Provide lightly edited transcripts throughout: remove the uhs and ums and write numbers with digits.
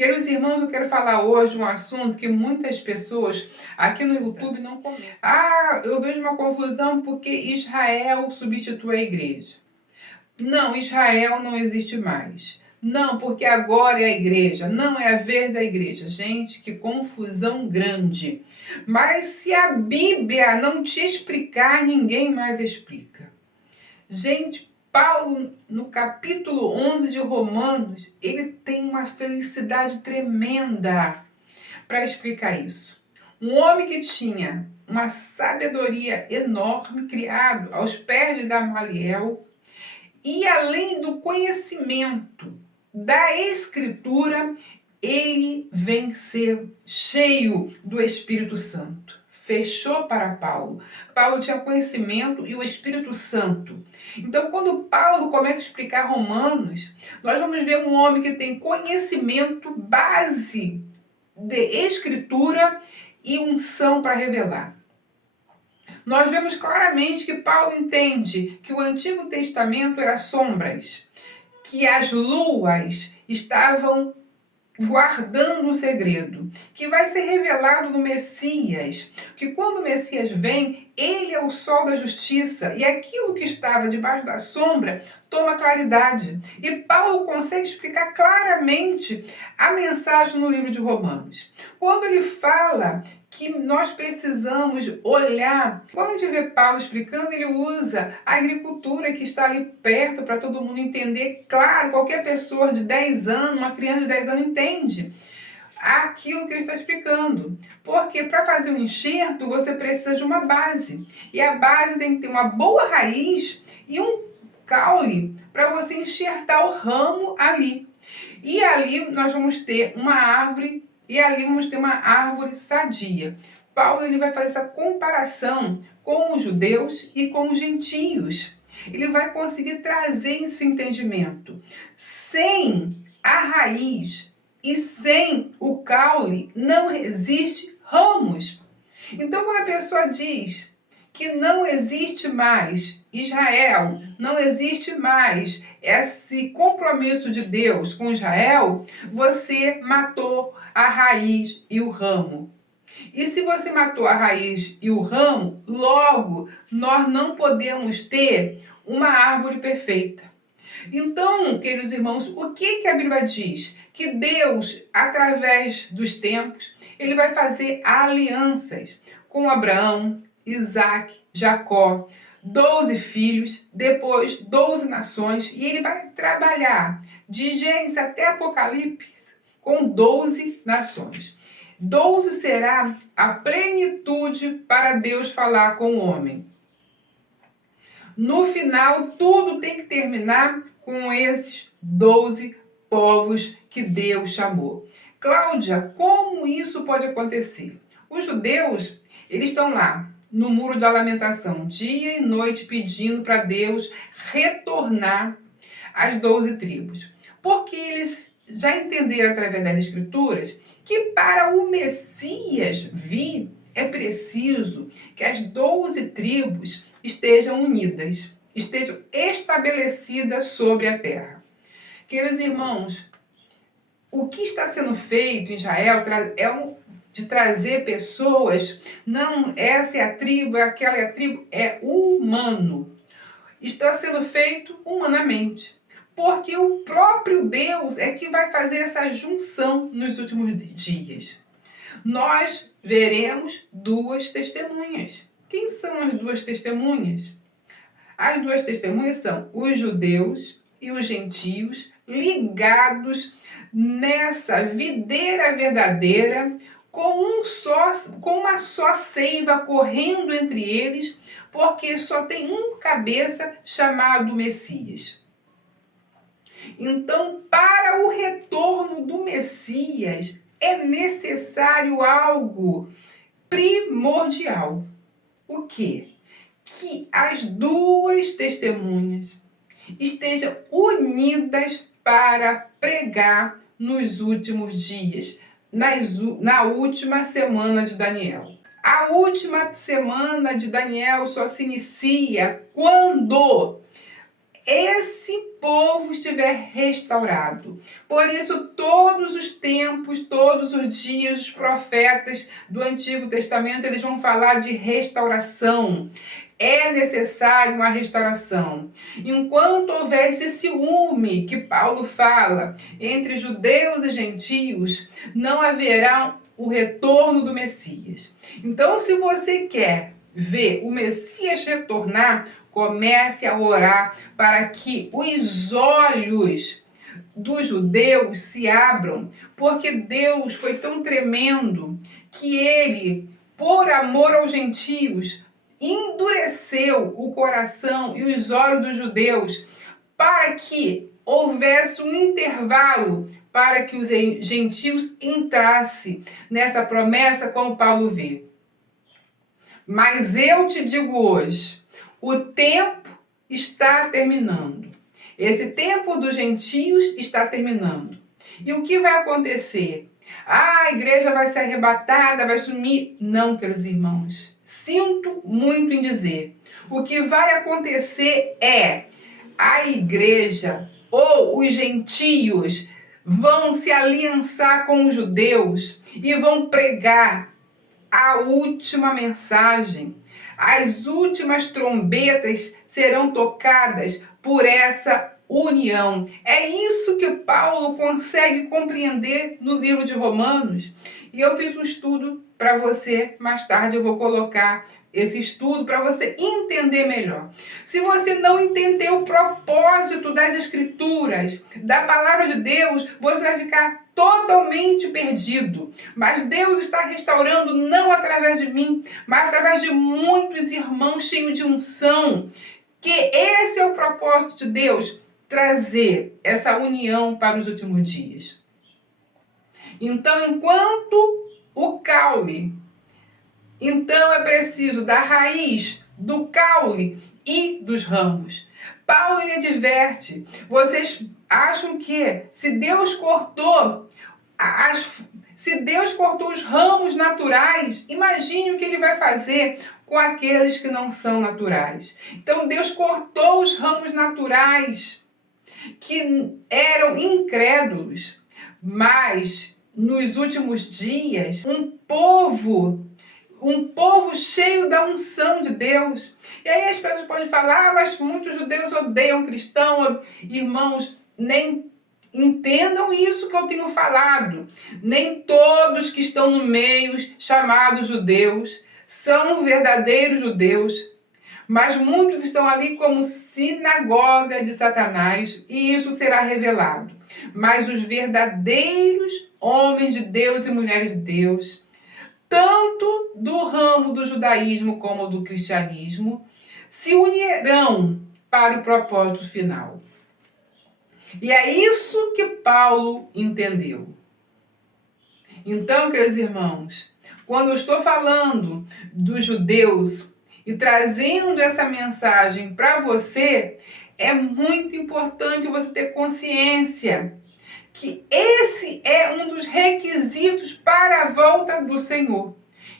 Queridos irmãos, eu quero falar hoje um assunto que muitas pessoas aqui no YouTube não comentam. Eu vejo uma confusão porque Israel substitui a igreja. Não, Israel não existe mais. Não, porque agora é a igreja. Não, é a vez da igreja. Gente, que confusão grande. Mas se a Bíblia não te explicar, ninguém mais explica. Gente, Paulo, no capítulo 11 de Romanos, ele tem uma felicidade tremenda para explicar isso. Um homem que tinha uma sabedoria enorme, criado aos pés de Gamaliel, e além do conhecimento da Escritura, ele vem ser cheio do Espírito Santo. Fechou para Paulo. Paulo tinha conhecimento e o Espírito Santo. Então, quando Paulo começa a explicar Romanos, nós vamos ver um homem que tem conhecimento, base de Escritura e unção para revelar. Nós vemos claramente que Paulo entende que o Antigo Testamento era sombras, que as luas estavam guardando um segredo, que vai ser revelado no Messias, que quando o Messias vem, ele é o sol da justiça, e aquilo que estava debaixo da sombra toma claridade. E Paulo consegue explicar claramente a mensagem no livro de Romanos. Quando ele fala que nós precisamos olhar, quando a gente vê Paulo explicando, ele usa a agricultura que está ali perto para todo mundo entender. Claro, qualquer pessoa de 10 anos, uma criança de 10 anos entende aquilo que ele está explicando. Porque para fazer um enxerto, você precisa de uma base. E a base tem que ter uma boa raiz e um caule para você enxertar o ramo ali. E ali nós vamos ter uma árvore, e ali vamos ter uma árvore sadia. Paulo ele vai fazer essa comparação com os judeus e com os gentios. Ele vai conseguir trazer esse entendimento. Sem a raiz e sem o caule não existe ramos. Então, quando a pessoa diz que não existe mais Israel, não existe mais esse compromisso de Deus com Israel, você matou a raiz e o ramo. E se você matou a raiz e o ramo, logo nós não podemos ter uma árvore perfeita. Então, queridos irmãos, o que a Bíblia diz? Que Deus, através dos tempos, ele vai fazer alianças com Abraão, Isaac, Jacó, 12 filhos, depois 12 nações, e ele vai trabalhar de Gênesis até Apocalipse com 12 nações. 12 será a plenitude para Deus falar com o homem. No final, tudo tem que terminar com esses 12 povos que Deus chamou. Cláudia, como isso pode acontecer? Os judeus, eles estão lá no Muro da Lamentação, dia e noite, pedindo para Deus retornar as 12 tribos. Porque eles já entenderam através das Escrituras que para o Messias vir, é preciso que as 12 tribos estejam unidas, estejam estabelecidas sobre a terra. Queridos irmãos, o que está sendo feito em Israel de trazer pessoas, não, essa é a tribo, aquela é a tribo, é humano. Está sendo feito humanamente. Porque o próprio Deus é que vai fazer essa junção nos últimos dias. Nós veremos duas testemunhas. Quem são as duas testemunhas? As duas testemunhas são os judeus e os gentios ligados nessa videira verdadeira, com uma só seiva correndo entre eles, porque só tem um cabeça chamado Messias. Então, para o retorno do Messias, é necessário algo primordial. O quê? Que as duas testemunhas estejam unidas para pregar nos últimos dias, na última semana de Daniel. A última semana de Daniel só se inicia quando esse povo estiver restaurado. Por isso, todos os tempos, todos os dias, os profetas do Antigo Testamento, eles vão falar de restauração. É necessário uma restauração. Enquanto houver esse ciúme que Paulo fala entre judeus e gentios, não haverá o retorno do Messias. Então, se você quer ver o Messias retornar, comece a orar para que os olhos dos judeus se abram, porque Deus foi tão tremendo que ele, por amor aos gentios, endureceu o coração e os olhos dos judeus para que houvesse um intervalo para que os gentios entrassem nessa promessa, como Paulo vê. Mas eu te digo hoje, o tempo está terminando. Esse tempo dos gentios está terminando. E o que vai acontecer? A igreja vai ser arrebatada, vai sumir? Não, queridos irmãos. Sinto muito em dizer. O que vai acontecer é a igreja ou os gentios vão se aliançar com os judeus e vão pregar a última mensagem. As últimas trombetas serão tocadas por essa união. É isso que Paulo consegue compreender no livro de Romanos. E eu fiz um estudo para você, mais tarde eu vou colocar esse estudo para você entender melhor. Se você não entender o propósito das Escrituras, da palavra de Deus, você vai ficar totalmente perdido. Mas Deus está restaurando não através de mim, mas através de muitos irmãos cheios de unção. Que esse é o propósito de Deus, trazer essa união para os últimos dias. Então, enquanto o caule, então é preciso da raiz, do caule e dos ramos. Paulo ele adverte, vocês acham que se Deus cortou os ramos naturais, imagine o que ele vai fazer com aqueles que não são naturais. Então Deus cortou os ramos naturais que eram incrédulos, mas nos últimos dias um povo cheio da unção de Deus. E aí as pessoas podem falar, mas muitos judeus odeiam cristão. Irmãos, nem entendam isso que eu tenho falado. Nem todos que estão no meio, chamados judeus, são verdadeiros judeus. Mas muitos estão ali como sinagoga de Satanás, e isso será revelado. Mas os verdadeiros homens de Deus e mulheres de Deus, tanto do ramo do judaísmo como do cristianismo, se unirão para o propósito final. E é isso que Paulo entendeu. Então, queridos irmãos, quando eu estou falando dos judeus e trazendo essa mensagem para você, é muito importante você ter consciência que esse é um dos requisitos para a volta do Senhor.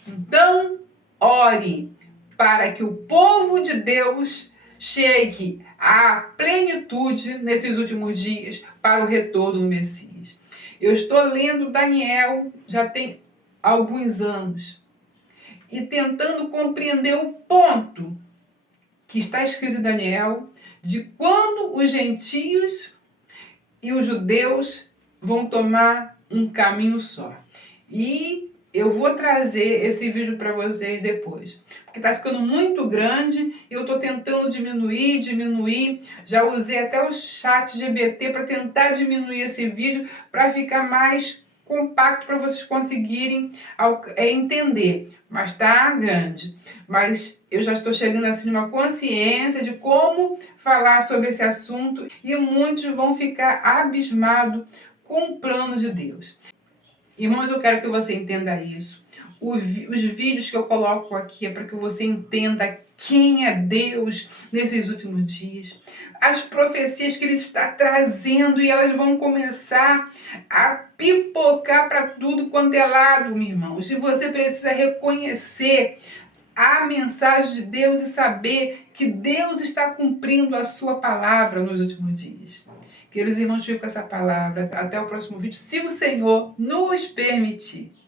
Então, ore para que o povo de Deus chegue à plenitude nesses últimos dias para o retorno do Messias. Eu estou lendo Daniel já tem alguns anos e tentando compreender o ponto que está escrito em Daniel de quando os gentios e os judeus vão tomar um caminho só. E eu vou trazer esse vídeo para vocês depois, porque está ficando muito grande e eu estou tentando diminuir. Já usei até o ChatGPT para tentar diminuir esse vídeo para ficar mais compacto para vocês conseguirem entender. Mas está grande. Mas eu já estou chegando assim numa consciência de como falar sobre esse assunto e muitos vão ficar abismados com o plano de Deus. Irmãos, eu quero que você entenda isso. Os vídeos que eu coloco aqui é para que você entenda quem é Deus nesses últimos dias. As profecias que Ele está trazendo e elas vão começar a pipocar para tudo quanto é lado, meu irmão. Se você precisa reconhecer a mensagem de Deus e saber que Deus está cumprindo a sua palavra nos últimos dias. Queridos irmãos, fico com essa palavra. Até o próximo vídeo, se o Senhor nos permitir.